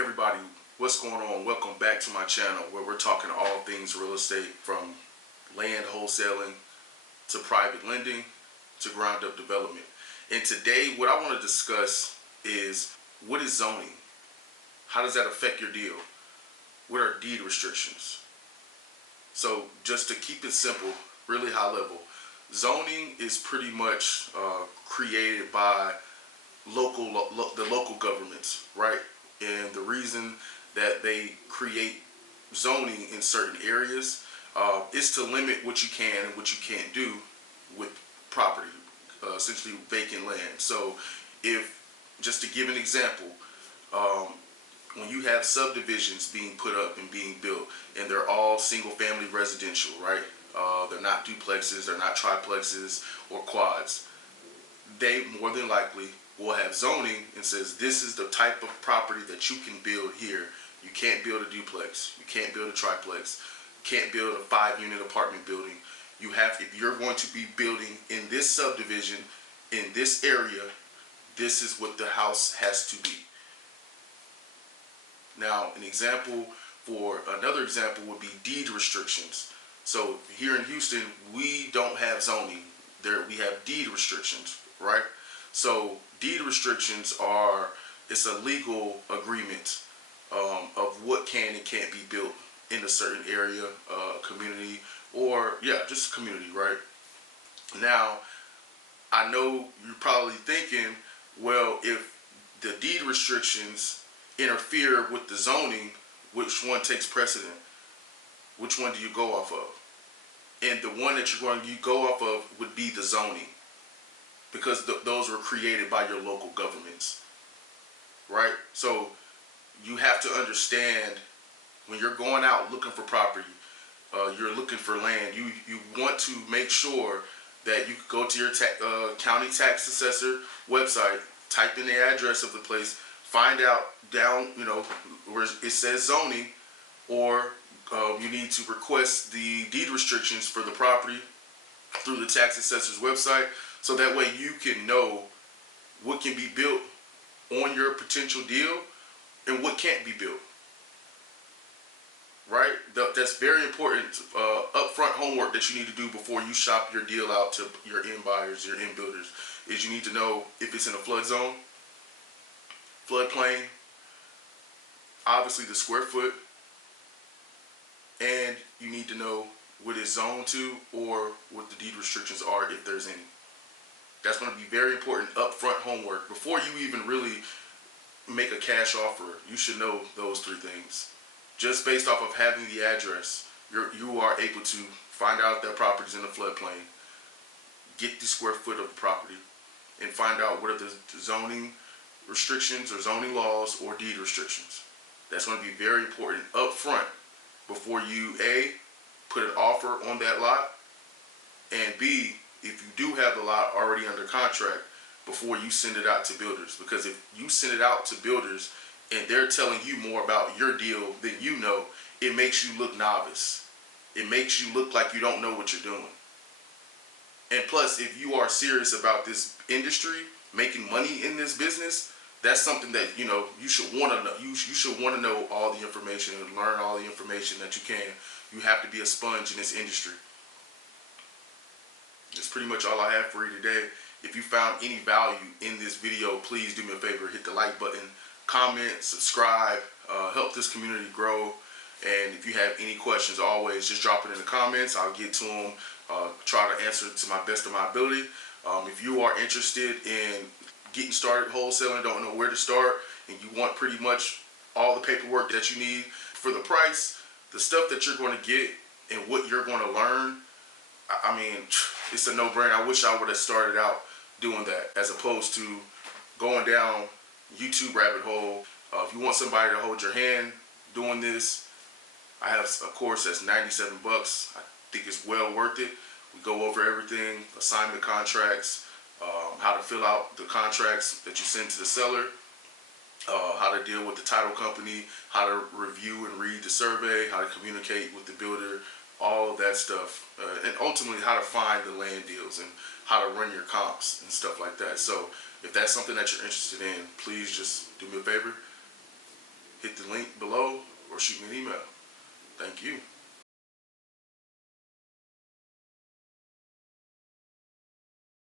everybody, what's going on? Welcome back to my channel where we're talking all things real estate, from land wholesaling to private lending to ground up development. And today what I want to discuss is, what is zoning? How does that affect your deal? What are deed restrictions? So just to keep it simple, really high level, zoning is pretty much created by the local governments, right? And the reason that they create zoning in certain areas is to limit what you can and what you can't do with property, essentially vacant land. So if, just to give an example, when you have subdivisions being put up and being built, and they're all single family residential, right? They're not duplexes, they're not triplexes or quads. They more than likely will have zoning and says, this is the type of property that you can build here. You can't build a duplex, you can't build a triplex, you can't build a 5-unit apartment building. You have, if you're going to be building in this subdivision, in this area, this is what the house has to be. Now, another example would be deed restrictions. So here in Houston, we don't have zoning. We have deed restrictions, right? So deed restrictions it's a legal agreement of what can and can't be built in a certain area, community, or just community, right? Now, I know you're probably thinking, well, if the deed restrictions interfere with the zoning, which one takes precedent? Which one do you go off of? And the one that you're going to go off of would be the zoning, because those were created by your local governments, right? So you have to understand, when you're going out looking for property, you're looking for land, you want to make sure that you can go to your county tax assessor website, type in the address of the place, find out down, where it says zoning, or you need to request the deed restrictions for the property through the tax assessor's website, so that way you can know what can be built on your potential deal and what can't be built, right? That's very important upfront homework that you need to do before you shop your deal out to your end buyers, your end builders, is you need to know if it's in a flood zone, floodplain, obviously the square foot, and you need to know what it's zoned to or what the deed restrictions are, if there's any. That's going to be very important upfront homework. Before you even really make a cash offer, you should know those 3 things. Just based off of having the address, you are able to find out that property's in the floodplain, get the square foot of the property, and find out what are the zoning restrictions or zoning laws or deed restrictions. That's going to be very important up front before you A, put an offer on that lot, and B, if you do have the lot already under contract, before you send it out to builders. Because if you send it out to builders and they're telling you more about your deal than you know, it makes you look novice. It makes you look like you don't know what you're doing. And plus, if you are serious about this industry, making money in this business, that's something that you should want to know. You should want to know all the information and learn all the information that you can. You have to be a sponge in this industry. That's pretty much all I have for you today. If you found any value in this video, please do me a favor, hit the like button, comment, subscribe, help this community grow. And if you have any questions, always just drop it in the comments. I'll get to them, try to answer to my best of my ability. If you are interested in getting started wholesaling, don't know where to start, and you want pretty much all the paperwork that you need for the price, the stuff that you're going to get and what you're going to learn, I mean, it's a no-brainer. I wish I would have started out doing that as opposed to going down YouTube rabbit hole. If you want somebody to hold your hand doing this, I have a course that's $97. I think it's well worth it. We go over everything, assignment contracts, how to fill out the contracts that you send to the seller, how to deal with the title company, how to review and read the survey, how to communicate with the builder, all of that stuff, and ultimately how to find the land deals and how to run your comps and stuff like that. So if that's something that you're interested in, please just do me a favor, hit the the link below or shoot me an email. Thank you.